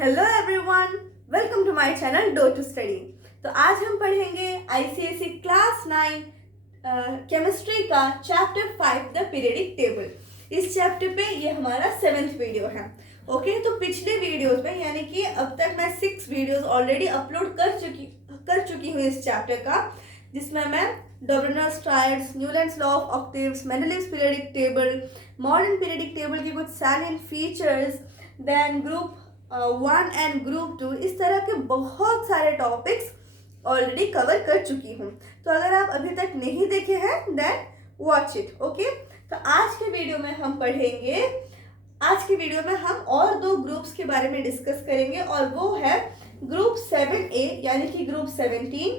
Hello everyone, welcome to my channel do to study. तो आज हम पढ़ेंगे आईसीएसई क्लास 9 केमिस्ट्री का चैप्टर 5 द पीरियडिक टेबल। इस चैप्टर पे ये हमारा 7th वीडियो है। ओके, तो पिछले वीडियोस में यानी कि अब तक मैं 6 वीडियोस ऑलरेडी अपलोड कर चुकी हूँ इस चैप्टर का, जिसमें मैं Dobereiner's triads, Newlands law of octaves, Mendeleev's periodic table, modern periodic table की कुछ salient features, then group 1 and group 2, इस तरह के बहुत सारे टॉपिक्स ऑलरेडी कवर कर चुकी हूँ। तो अगर आप अभी तक नहीं देखे हैं देन वॉच इट। ओके, तो आज के वीडियो में हम पढ़ेंगे, आज की वीडियो में हम और 2 ग्रुप्स के बारे में डिस्कस करेंगे, और वो है ग्रुप 7A यानी कि group 17,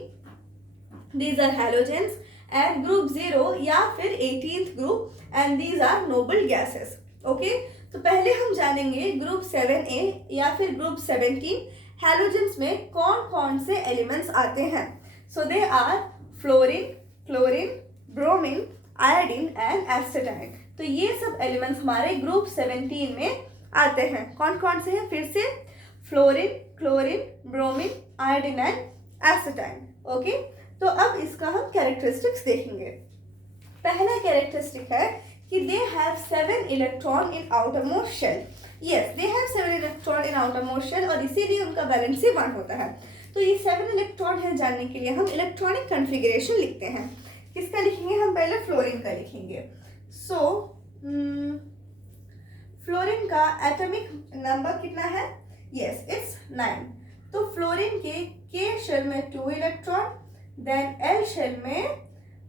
these are halogens, and group 0 या फिर 18th group, and these are noble gases. Okay, तो पहले हम जानेंगे ग्रुप 7A या फिर ग्रुप 17 हैलोजेंस में कौन कौन से एलिमेंट्स आते हैं। So they are fluorine, chlorine, bromine, iodine and astatine. तो ये सब एलिमेंट्स हमारे ग्रुप 17 में आते हैं। कौन कौन से हैं? फिर से fluorine, chlorine, bromine, iodine and astatine. Okay, तो अब इसका हम कैरेक्टरिस्टिक्स देखेंगे। पहला कैरेक्टरिस्टिक है कि they have 7 electron in outermost shell. Yes, they have 7 electron in outermost shell, और इसीलिए उनका वैलेंसी 1 होता है। तो ये 7 इलेक्ट्रॉन है जानने के लिए हम इलेक्ट्रॉनिक कन्फिगरेशन लिखते हैं। किसका लिखेंगे? हम पहले फ्लोरीन का लिखेंगे। सो फ्लोरीन का एटॉमिक नंबर कितना है? Yes, it's 9। तो फ्लोरीन के शेल में 2 इलेक्ट्रॉन, देन एल शेल में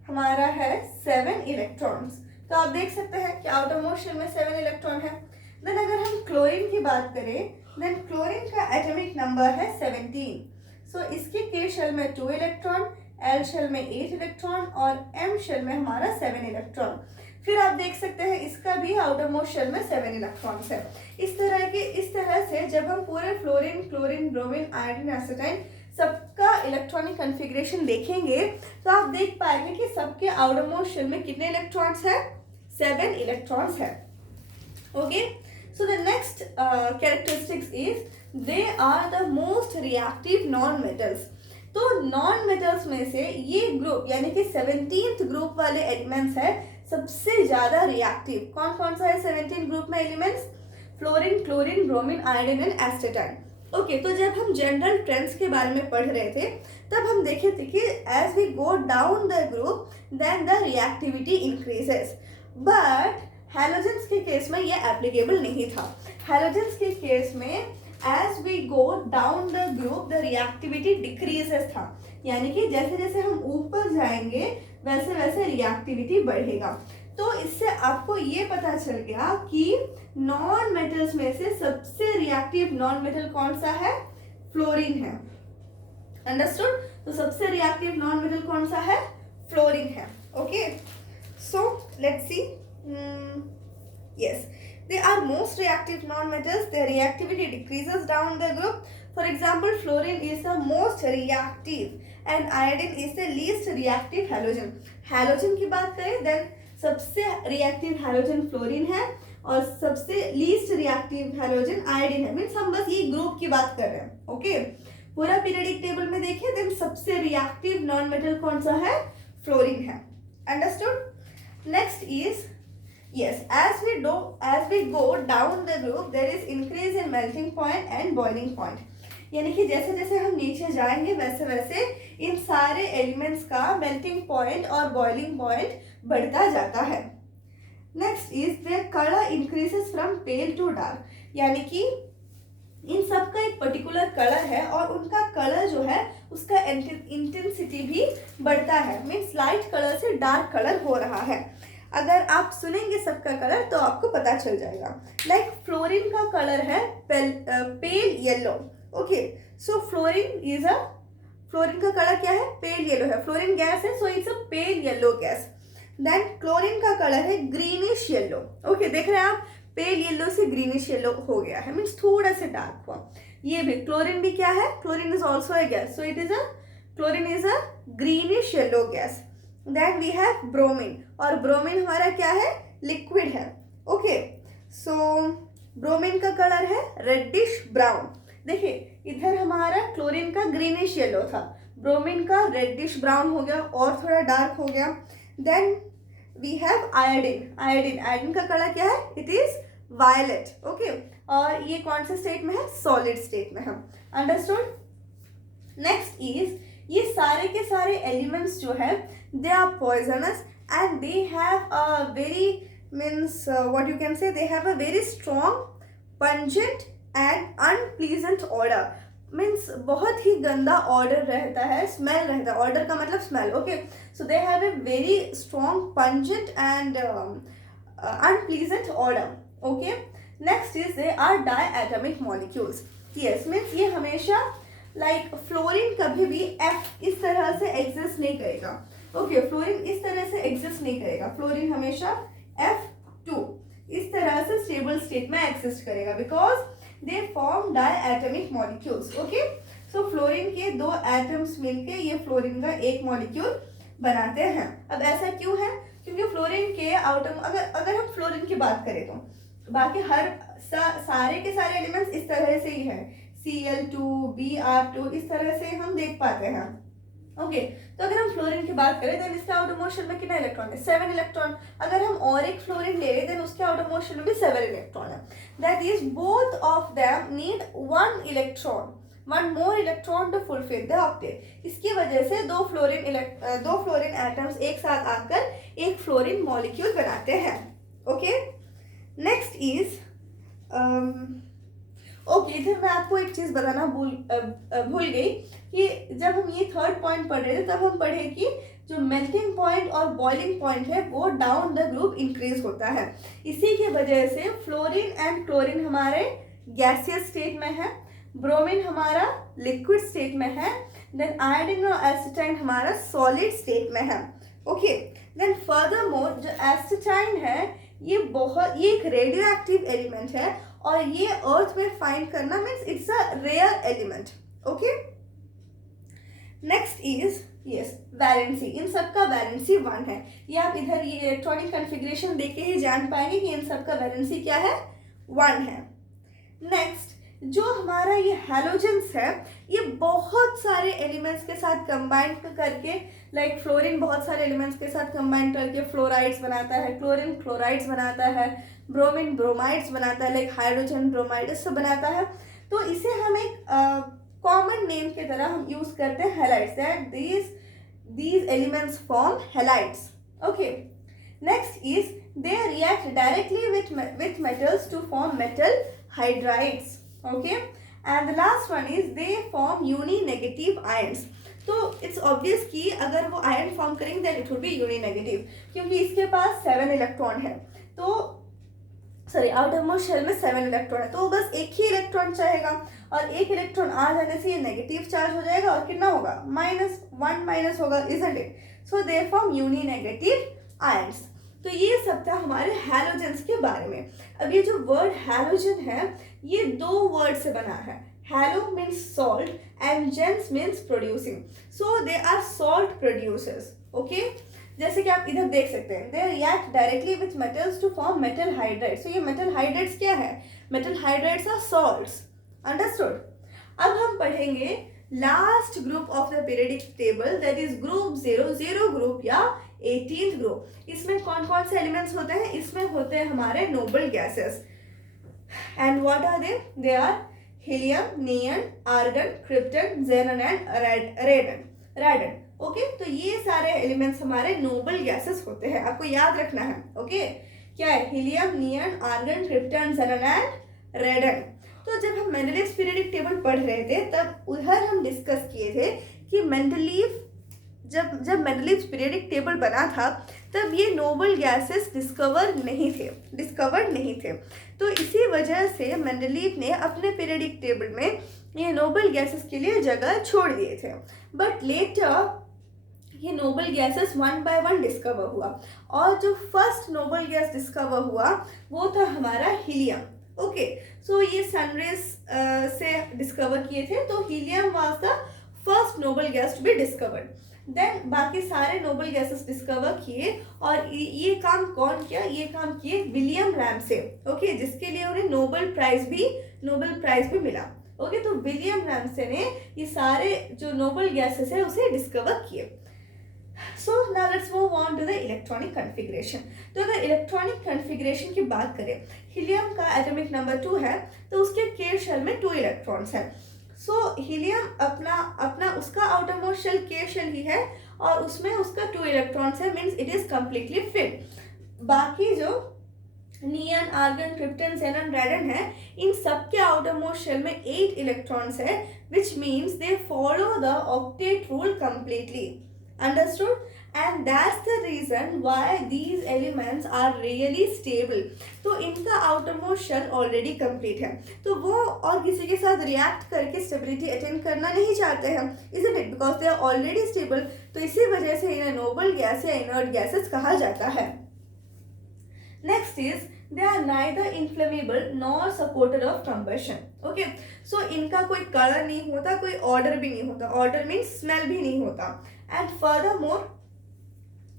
हमारा है 7 इलेक्ट्रॉन्स। तो आप देख सकते हैं कि आउटर मोस्ट शेल में 7 इलेक्ट्रॉन है। देन अगर हम क्लोरीन की बात करें, देन क्लोरीन का एटॉमिक नंबर है 17। सो इसके के शेल में 2 इलेक्ट्रॉन, एल शेल में 8 इलेक्ट्रॉन और एम शेल में हमारा 7 इलेक्ट्रॉन। फिर आप देख सकते हैं इसका भी आउटर मोस्ट शेल में 7 इलेक्ट्रॉन्स है। इस तरह से जब हम पूरे फ्लोरीन, क्लोरीन, ब्रोमीन, आयोडीन, एसिटाइन सबका इलेक्ट्रॉनिक कन्फिग्रेशन देखेंगे तो आप देख पाएंगे कि सबके आउटर मोस्ट शेल में कितने इलेक्ट्रॉन्स है? 7 इलेक्ट्रॉन्स है। Okay, so the next characteristics is they are the most reactive non metals. तो नॉन मेटल्स में से ये ग्रुप यानी कि 17th ग्रुप वाले एलिमेंट्स है सबसे ज्यादा रिएक्टिव। कौन कौन सा है 17 ग्रुप में elements? Fluorine, chlorine, bromine, iodine and astatine. Okay, तो जब हम जनरल ट्रेंड्स के बारे में पढ़ रहे थे तब हम देखे थे कि as we go down the group then the reactivity increases, but halogens के केस में ये एप्लीकेबल नहीं था। हैलोजेंस के केस में as we go down the group the reactivity decreases था, यानी कि जैसे जैसे हम ऊपर जाएंगे वैसे वैसे रिएक्टिविटी बढ़ेगा। तो इससे आपको ये पता चल गया कि नॉन मेटल्स में से सबसे रिएक्टिव नॉन मेटल कौन सा है? फ्लोरीन है। अंडरस्टूड? तो सबसे रिएक्टिव नॉन मेटल कौन सा है? फ्लोरीन है। Okay, so let's see. Yes, they are most reactive non-metals. Their reactivity decreases down the group. For example, fluorine is the most reactive and iodine is the least reactive halogen. Halogen की बात करें then सबसे reactive halogen fluorine है और सबसे least reactive halogen iodine है। Means हम बस ये ग्रुप की बात कर रहे हैं। ओके, पूरा पीरियडिक टेबल में देखें देन सबसे रिएक्टिव नॉन मेटल कौन सा है? फ्लोरीन है। Understood? Next is yes, as we go down the group there is increase in melting point and boiling point। यानी कि जैसे जैसे हम नीचे जाएंगे वैसे वैसे इन सारे एलिमेंट्स का मेल्टिंग पॉइंट और बॉइलिंग पॉइंट बढ़ता जाता है। Next is their colour increases from pale to dark, यानी कि इन सब का एक पर्टिकुलर कलर है और उनका कलर जो है उसका इंटेंसिटी भी बढ़ता है। मीन्स लाइट कलर से डार्क कलर हो रहा है। अगर आप सुनेंगे सबका कलर तो आपको पता चल जाएगा। लाइक फ्लोरीन का कलर है pale yellow. Okay, so fluorine का कलर क्या है? पेल येलो है। फ्लोरीन गैस है, so it's a pale yellow gas. Then chlorine का कलर है ग्रीनिश येलो। ओके, देख रहे हैं आप, पेल येलो से ग्रीनिश येलो हो गया है, मीन्स थोड़ा सा डार्क हुआ। ये भी क्लोरीन भी क्या है? Chlorine is also a gas, so chlorine is a greenish yellow gas. Then we have bromine, और ब्रोमीन हमारा क्या है? लिक्विड है। ओके, सो ब्रोमीन का कलर है रेडिश ब्राउन। देखिए इधर हमारा क्लोरीन का ग्रीनिश येलो था, ब्रोमीन का रेडिश ब्राउन हो गया और थोड़ा डार्क हो गया। Then we have iodine, iodine का कलर क्या है, इट इज वायलेट, ओके। और ये कौन से स्टेट में है, सॉलिड स्टेट में है, अंडरस्टूड। नेक्स्ट इज ये सारे के सारे एलिमेंट्स जो है they are poisonous and they have a very means what you can say, they have a very strong pungent and unpleasant odour, means बहुत ही गंदा ऑर्डर रहता है, स्मेल रहता है, ऑर्डर का मतलब smell, okay. So they have a very strong pungent and unpleasant odour, okay. Next is they are diatomic molecules, yes, means ये हमेशा लाइक फ्लोरीन कभी भी F इस तरह से एग्जिस्ट नहीं करेगा, ओके, फ्लोरीन इस तरह से एग्जिस्ट नहीं करेगा, फ्लोरीन हमेशा F2 इस तरह से स्टेबल स्टेट में एग्जिस्ट करेगा, because they form diatomic molecules, okay. So fluorine के दो एटम्स मिलके ये फ्लोरीन का एक मॉलिक्यूल बनाते हैं। अब ऐसा क्यों है, क्योंकि फ्लोरीन के आउटर, अगर हम फ्लोरीन की बात करें तो बाकी हर सारे के सारे एलिमेंट्स इस तरह से ही है, Cl2, Br2 इस तरह से हम देख पाते हैं, ओके। तो अगर हम फ्लोरीन की बात करें देन इसके आउटर मोस्ट शेल में कितना इलेक्ट्रॉन है, 7 इलेक्ट्रॉन। अगर हम और एक फ्लोरीन ले देन उसके आउटर मोस्ट शेल में भी 7 इलेक्ट्रॉन है, that is both of them need 1 electron, 1 more electron to fulfill the octet। इसकी वजह से दो फ्लोरीन एटम्स एक साथ आकर एक फ्लोरीन मॉलिक्यूल बनाते हैं, ओके। नेक्स्ट इज ओके, इधर मैं आपको एक चीज बताना भूल गई कि जब हम ये थर्ड पॉइंट पढ़ रहे थे तब हम पढ़े कि जो मेल्टिंग पॉइंट और बॉइलिंग पॉइंट है वो डाउन द ग्रुप इंक्रीज होता है। इसी की वजह से फ्लोरीन एंड क्लोरीन हमारे गैसियस स्टेट में है, ब्रोमीन हमारा लिक्विड स्टेट में है, देन आयोडीन और एसिटाइन हमारा सॉलिड स्टेट में है, ओके। देन फर्दरमोर जो एसिटाइन है ये एक रेडियो एक्टिव एलिमेंट है और ये अर्थ में फाइंड करना means it's a rare element, okay. Next is yes valency, इन सबका वैलेंसी 1 है। ये आप इधर ये इलेक्ट्रॉनिक कॉन्फ़िगरेशन देख के ही जान पाएंगे कि इन सबका वैलेंसी क्या है, 1 है। नेक्स्ट जो हमारा ये हैलोजेंस है ये बहुत सारे एलिमेंट्स के साथ कंबाइन करके, लाइक फ्लोरीन बहुत सारे एलिमेंट्स के साथ कंबाइन करके फ्लोराइड्स बनाता है, क्लोरीन क्लोराइड्स बनाता है, ब्रोमीन ब्रोमाइड्स बनाता है, लाइक हाइड्रोजन ब्रोमाइड इससे बनाता है। तो इसे हम एक कॉमन नेम की तरह हम यूज करते हैं halides, that these elements form halides, okay. Next is they react directly with metals to form metal hydrides, okay. And the last one is they form uni-negative ions। तो it's obvious कि अगर वो ion form करेंगे then it will be uninegative, क्योंकि इसके पास 7 electron है, तो sorry outer most shell में 7 इलेक्ट्रॉन है, तो बस एक ही इलेक्ट्रॉन चाहेगा और एक इलेक्ट्रॉन आ जाने से ये नेगेटिव चार्ज हो जाएगा और कितना होगा, -1 माइनस होगा, isn't it. So they form uni-negative ions. तो ये सब था हमारे हैलोजेंस के बारे में। अब ये जो वर्ड हैलोजन है ये 2 वर्ड से बना है, halo means salt and gens means producing, so they are salt producers, okay. जैसे कि आप इधर देख सकते हैं they react directly with metals to form metal hydrides. तो ये मेटल हाइड्राइड्स क्या है, metal hydrides are salts, understood. अब हम पढ़ेंगे last group of the periodic table, that is group 0 group या 18th ग्रुप। इसमें कौन कौन से एलिमेंट्स होते हैं, इसमें होते हैं हमारे noble gases, and what are they are helium, neon, argon, krypton, xenon and radon, okay. तो ये सारे एलिमेंट्स हमारे नोबल गैसेस होते हैं, आपको याद रखना है, ओके। क्या है, helium, neon, argon, krypton, xenon and radon. तो जब हम मेंडलीव्स पीरियडिक टेबल पढ़ रहे थे तब उधर हम डिस्कस किए थे कि मेंडलीव जब मेंडलीव्स पीरियडिक टेबल बना था तब ये नोबल गैसेस डिस्कवर्ड नहीं थे। तो इसी वजह से मेंडलीव ने अपने पीरियडिक टेबल में ये नोबल गैसेस के लिए जगह छोड़ दिए थे, बट लेटर ये नोबल गैसेस 1 by 1 डिस्कवर हुआ और जो फर्स्ट नोबल गैस डिस्कवर हुआ वो था हमारा हीलियम, ओके। सो ये सनरेज से डिस्कवर किए थे, तो helium was the first noble gas to be discovered. Then बाकी सारे नोबल गैसेस डिस्कवर किए और ये काम कौन किया, ये काम किए विलियम रैमसे, ओके, जिसके लिए उन्हें नोबल प्राइज भी मिला, ओके, तो विलियम रैमसे ने ये सारे जो नोबल गैसेस है उसे डिस्कवर किए। So now let's move on to the electronic configuration. तो अगर इलेक्ट्रॉनिक कॉन्फ़िगरेशन की बात करें, हीलियम का एटॉमिक नंबर 2 है, तो उसके के शेल में 2 इलेक्ट्रॉन्स हैं। सो हीलियम अपना उसका आउटर मोस्ट शेल के शेल ही है और उसमें उसका 2 इलेक्ट्रॉन्स है, means it is completely fit. बाकी जो नियन, आर्गन, क्रिप्टन, xenon, रेडन है, इन सब के आउटर मोस्ट शेल में 8 इलेक्ट्रॉन्स है, which means they follow the octet rule completely. Understood? And that's the reason why these elements are really stable. तो इनका outermost shell already complete है, तो वो और किसी के साथ रिएक्ट करके स्टेबिलिटी अटेन करना नहीं चाहते हैं, isn't it? Because they are already stable. तो इसी वजह से इन्हें नोबल गैस या इनर्ट गैसेस कहा जाता है। Next is they are neither inflammable nor supporter of combustion. Okay, so इनका कोई कलर नहीं होता, कोई ऑर्डर भी नहीं होता, ऑर्डर मीन्स स्मेल भी नहीं होता, एंड फर्दरमोर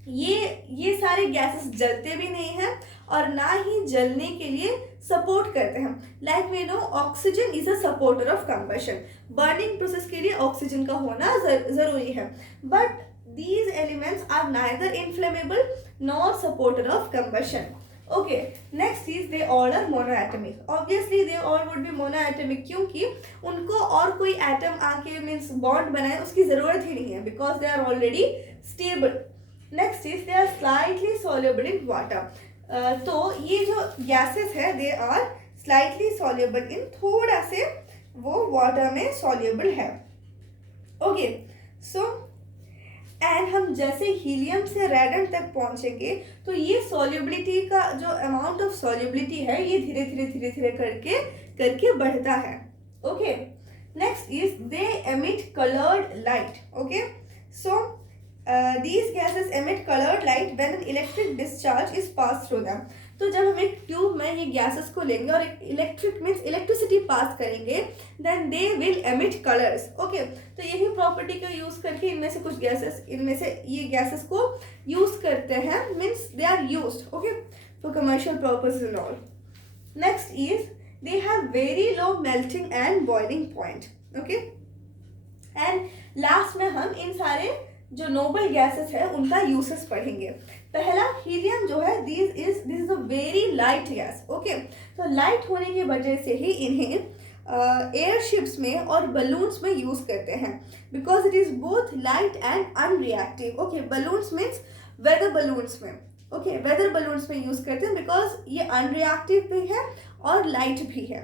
ये सारे गैसेस जलते भी नहीं हैं और ना ही जलने के लिए सपोर्ट करते हैं। Like we know oxygen is a supporter of combustion, burning process के लिए ऑक्सीजन का होना जरूरी है, but these elements are neither inflammable nor supporter of combustion. Okay, next is they all are monoatomic. Obviously they all would be monoatomic क्योंकि उनको और कोई एटम आके मीन्स बॉन्ड बनाए उसकी ज़रूरत ही नहीं है, because they are already stable. Next is they are slightly soluble in water. तो ये जो गैसेस है they are slightly soluble in, थोड़ा से वो वाटर में soluble है। Okay, so एंड हम जैसे हीलियम से रेडन तक पहुंचेंगे तो ये सॉल्युबिलिटी का जो अमाउंट ऑफ सॉल्युबिलिटी है ये धीरे धीरे करके बढ़ता है। Okay, next is they emit coloured light. Okay, so these gases emit colored light when an electric discharge is passed through them. तो जब हम एक ट्यूब में ये गैसेस को लेंगे और इलेक्ट्रिक मीन्स इलेक्ट्रिसिटी पास करेंगे, then they will emit colours. Okay, तो यही प्रॉपर्टी को यूज करके इनमें से ये गैसेस को यूज करते हैं, means they are used okay for commercial purposes and all. Next is they have very low melting and boiling point. Okay, and last में हम इन सारे जो नोबल गैसेस है उनका यूसेस पढ़ेंगे। पहला हीलियम जो है this is a very light gas. Okay, तो लाइट होने की वजह से ही इन्हें एयरशिप्स में और बलून्स में यूज करते हैं, because it is both light and unreactive. Okay, balloons means weather balloons में, ओके वेदर बलून्स में यूज करते हैं बिकॉज ये अनरिएक्टिव भी है और लाइट भी है।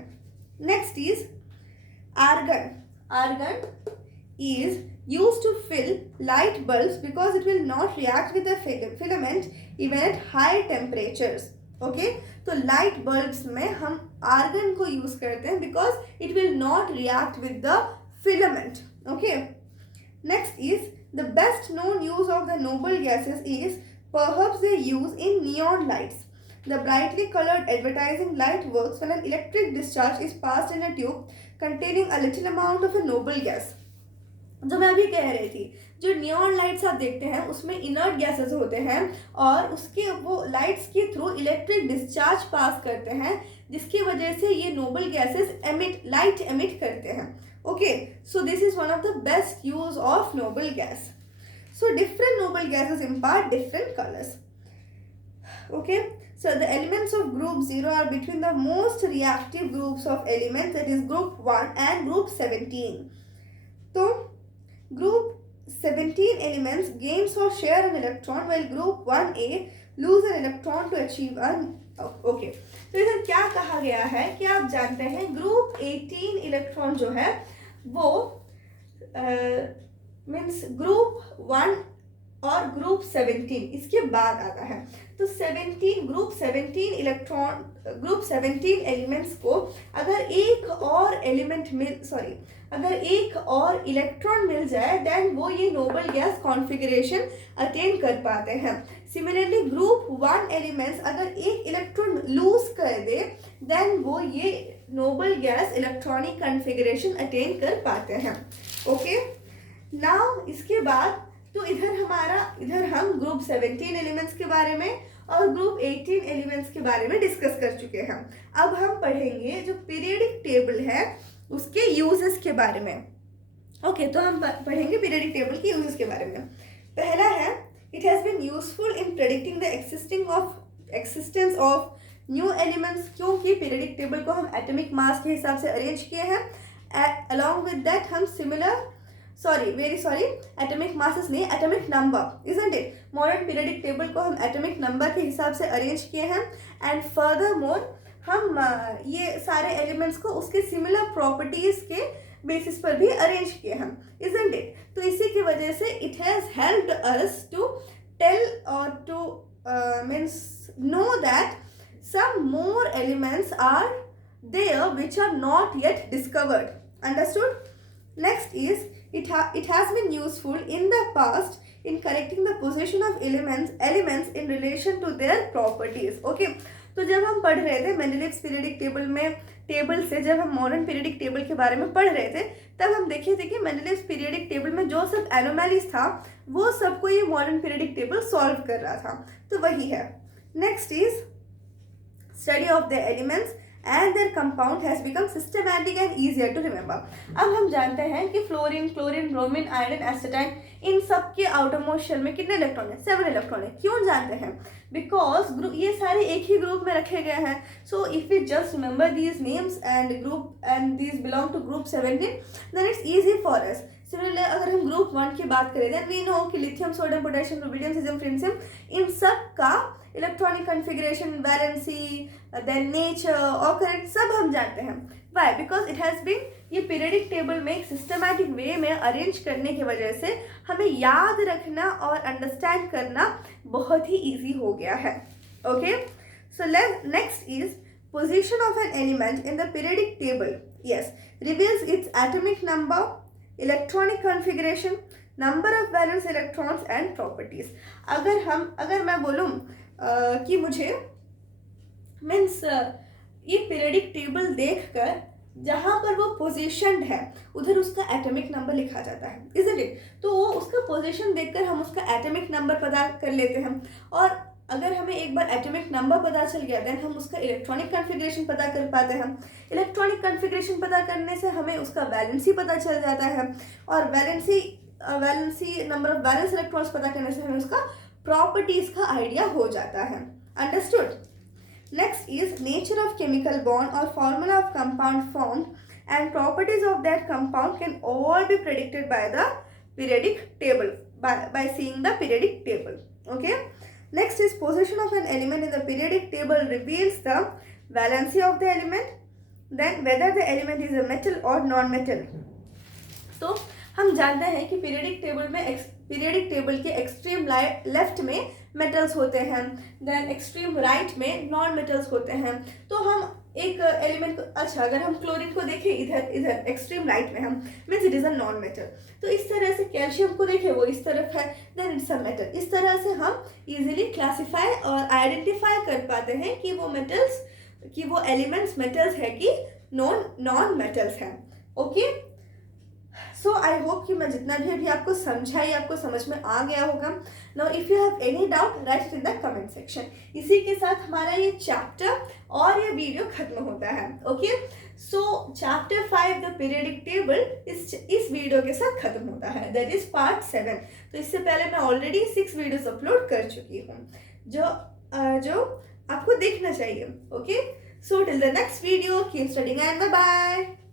Next is argon. Argon is used to fill light bulbs because it will not react with the filament even at high temperatures. Okay, तो light bulbs में हम argon को use करते हैं because it will not react with the filament. Okay, next is the best known use of the noble gases is perhaps their use in neon lights. The brightly colored advertising light works when an electric discharge is passed in a tube containing a little amount of a noble gas. जो मैं अभी कह रही थी, जो neon lights आप देखते हैं उसमें इनर्ट गैसेस होते हैं और उसके वो लाइट्स के थ्रू इलेक्ट्रिक डिस्चार्ज पास करते हैं, जिसकी वजह से ये नोबल गैसेस लाइट एमिट करते हैं। Okay, so this is one of the best use of noble gas. So different noble gases impart different colours. Okay, so the elements of group 0 are between the most reactive groups of elements, that is group 1 and group 17. तो group 17 elements gains or share an electron while group 1a lose an electron to achieve an okay. तो इधर क्या कहा गया है कि आप जानते हैं ग्रुप 18 इलेक्ट्रॉन जो है वो मीन्स ग्रुप 1 और ग्रुप 17 इसके बाद आता है। तो 17 ग्रुप 17 इलेक्ट्रॉन ग्रुप 17 एलिमेंट्स को अगर एक और इलेक्ट्रॉन मिल जाए देन वो ये नोबल गैस कॉन्फ़िगरेशन अटेन कर पाते हैं। सिमिलरली ग्रुप 1 एलिमेंट्स अगर एक इलेक्ट्रॉन लूज कर दे देन वो ये noble gas electronic configuration attain कर पाते हैं। ओके, नाउ इसके बाद तो इधर हम ग्रुप 17 एलिमेंट्स के बारे में और ग्रुप 18 एलिमेंट्स के बारे में डिस्कस कर चुके हैं। अब हम पढ़ेंगे जो पीरियोडिक टेबल है उसके यूजेस के बारे में। ओके, तो हम पढ़ेंगे पीरियडिक टेबल के यूजेस के बारे में। पहला है, it has been useful in predicting the existence of new elements, क्योंकि पीरियडिक टेबल को हम एटॉमिक मास के हिसाब से अरेंज किए हैं। अलॉन्ग विद दैट हम एटॉमिक मासेस नहीं, atomic number, isn't it? Modern periodic table को हम एटॉमिक नंबर के हिसाब से अरेंज किए हैं। एंड फर्दरमोर हम ये सारे एलिमेंट्स को उसके सिमिलर प्रॉपर्टीज के बेसिस पर भी अरेंज किए हैं, इजंट इट? तो इसी की वजह से it has helped us to tell और to means know that some more elements are there which are not yet discovered. Understood? Next is it has been useful in the past in correcting the position of elements in relation to their properties. Okay, तो जब हम पढ़ रहे थे Mendeleev's periodic table में table से, जब हम मॉडर्न पीरियडिक टेबल के बारे में पढ़ रहे थे, तब हम देखे थे कि मेंडलीव्स पीरियडिक टेबल में जो सब एनोमैलीज था वो सबको ये मॉडर्न पीरियडिक टेबल सॉल्व कर रहा था। तो वही है। Next is study of the elements and their compound has become systematic and easier to remember. अब हम जानते हैं कि फ्लोरीन, क्लोरीन, ब्रोमीन, आयोडीन, एसिटाइन, इन सब के आउटरमोस्ट शेल में कितने इलेक्ट्रॉन है? 7 इलेक्ट्रॉन है। क्यों जानते हैं? बिकॉज ग्रुप ये सारे एक ही ग्रुप में रखे गए हैं। So if you just remember these names and these belong to group 17, then it's easy for us. Similarly अगर हम ग्रुप 1 की बात करें, देन वी नो कि lithium, sodium, potassium, rubidium, caesium, francium, इन सब का electronic configuration, valency, then nature, occurrence, सब हम जानते हैं। Why? Because it has been, ये पीरियडिक टेबल में एक सिस्टमैटिक वे में अरेंज करने की वजह से हमें याद रखना और अंडरस्टैंड करना बहुत ही ईजी हो गया है। Okay, so next is position of an element in the periodic table. Yes, reveals its atomic number, electronic configuration, number of valence electrons and properties. अगर मैं बोलूँ कि मुझे मीन्स ये पीरियडिक टेबल देखकर जहाँ पर वो पोजीशनड है उधर उसका एटॉमिक नंबर लिखा जाता है, इजंट इट? तो वो उसका पोजीशन देखकर हम उसका एटॉमिक नंबर पता कर लेते हैं। और अगर हमें एक बार एटॉमिक नंबर पता चल गया देन हम उसका इलेक्ट्रॉनिक कन्फिग्रेशन पता कर पाते हैं। इलेक्ट्रॉनिक कन्फिग्रेशन पता करने से हमें उसका वैलेंसी पता चल जाता है, और valency number of valence electrons पता करने से हमें उसका प्रॉपर्टीज का आइडिया हो जाता है। Understood? Next is nature of chemical bond और formula of compound formed and properties of that compound can all be predicted by the periodic table, by seeing the periodic table. Okay, next is position of an element in the periodic table reveals the valency of the element, then whether the element is a metal or non-metal. तो हम जानते हैं कि periodic table के extreme left में metals होते हैं, then extreme right में नॉन मेटल्स होते हैं। तो हम एक एलिमेंट को, अच्छा अगर हम क्लोरीन को देखें इधर एक्सट्रीम राइट में, हम means it is a non metal. तो इस तरह से कैल्शियम को देखें वो इस तरफ है, देन इट्स अ मेटल। इस तरह से हम इजीली क्लासीफाई और आइडेंटिफाई कर पाते हैं कि वो एलिमेंट्स मेटल्स है कि नॉन मेटल्स हैं। ओके, सो आई होप कि मैं जितना भी अभी आपको समझाई आपको समझ में आ गया होगा। Now if you have any doubt right it in the comment section. इसी के साथ हमारा ये चैप्टर और ये वीडियो खत्म होता है। Okay, so chapter 5 the periodic table इस वीडियो के साथ खत्म होता है, दैट इज पार्ट 7। तो इससे पहले मैं ऑलरेडी 6 वीडियोस अपलोड कर चुकी हूँ जो आपको देखना चाहिए। Okay, so till the next video keep studying and bye bye.